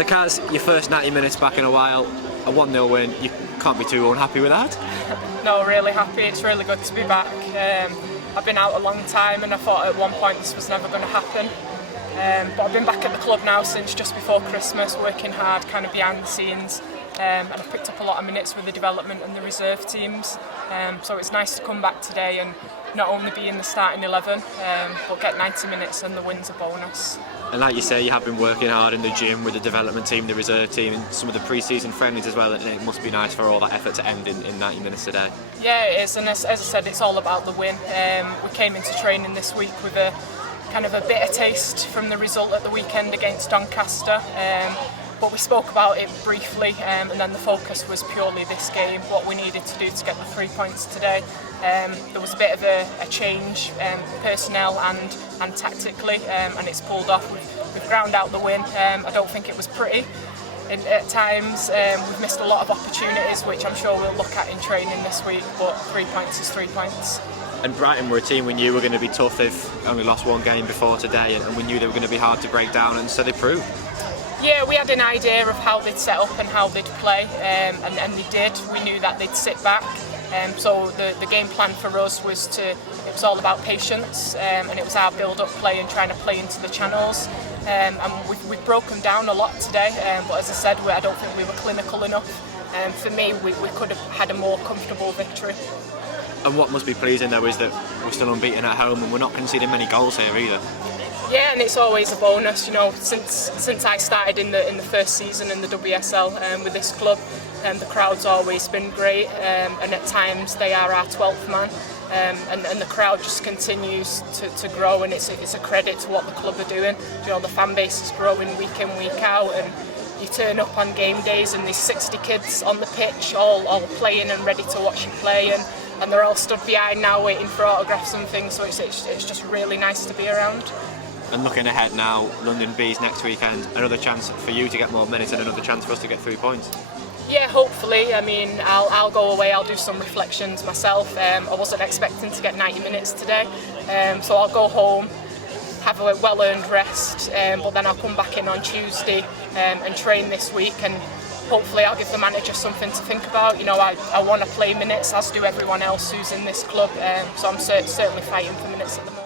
So Kaz, your first 90 minutes back in a while, a 1-0 win, you can't be too unhappy with that? No, really happy. It's really good to be back. I've been out a long time and I thought at one point this was never going to happen. But I've been back at the club now since just before Christmas, working hard kind of behind the scenes. And I've picked up a lot of minutes with the development and the reserve teams. So it's nice to come back today and not only be in the starting 11, but get 90 minutes and the win's a bonus. And like you say, you have been working hard in the gym with the development team, the reserve team, and some of the pre-season friendlies as well, and it must be nice for all that effort to end in 90 minutes today. Yeah, it is, and as I said, it's all about the win. We came into training this week with a kind of a bitter taste from the result at the weekend against Doncaster. But we spoke about it briefly, and then the focus was purely this game, what we needed to do to get the 3 points today. There was a bit of a change, personnel and tactically, and it's pulled off. We've ground out the win. I don't think it was pretty. At times, we've missed a lot of opportunities, which I'm sure we'll look at in training this week, but 3 points is 3 points. And Brighton were a team we knew were going to be tough. They've only lost one game before today, and we knew they were going to be hard to break down, and so they proved. Yeah, we had an idea of how they'd set up and how they'd play, and they did. We knew that they'd sit back. So the game plan for us was it was all about patience, and it was our build-up play and trying to play into the channels. And we've broken down a lot today, but as I said, I don't think we were clinical enough. For me, we could have had a more comfortable victory. And what must be pleasing though is that we're still unbeaten at home and we're not conceding many goals here either. Yeah, and it's always a bonus, you know. Since I started in the first season in the WSL with this club, the crowd's always been great, and at times they are our 12th man, and the crowd just continues to grow, and it's a credit to what the club are doing. You know, the fan base is growing week in, week out, and you turn up on game days and there's 60 kids on the pitch, all playing and ready to watch you play, and they're all stood behind now waiting for autographs and things. So it's just really nice to be around. And looking ahead now, London Bees next weekend, another chance for you to get more minutes and another chance for us to get 3 points. Yeah, hopefully. I mean, I'll go away, I'll do some reflections myself. I wasn't expecting to get 90 minutes today, so I'll go home, have a well-earned rest, but then I'll come back in on Tuesday and train this week, and hopefully I'll give the manager something to think about. You know, I want to play minutes, as do everyone else who's in this club, so I'm certainly fighting for minutes at the moment.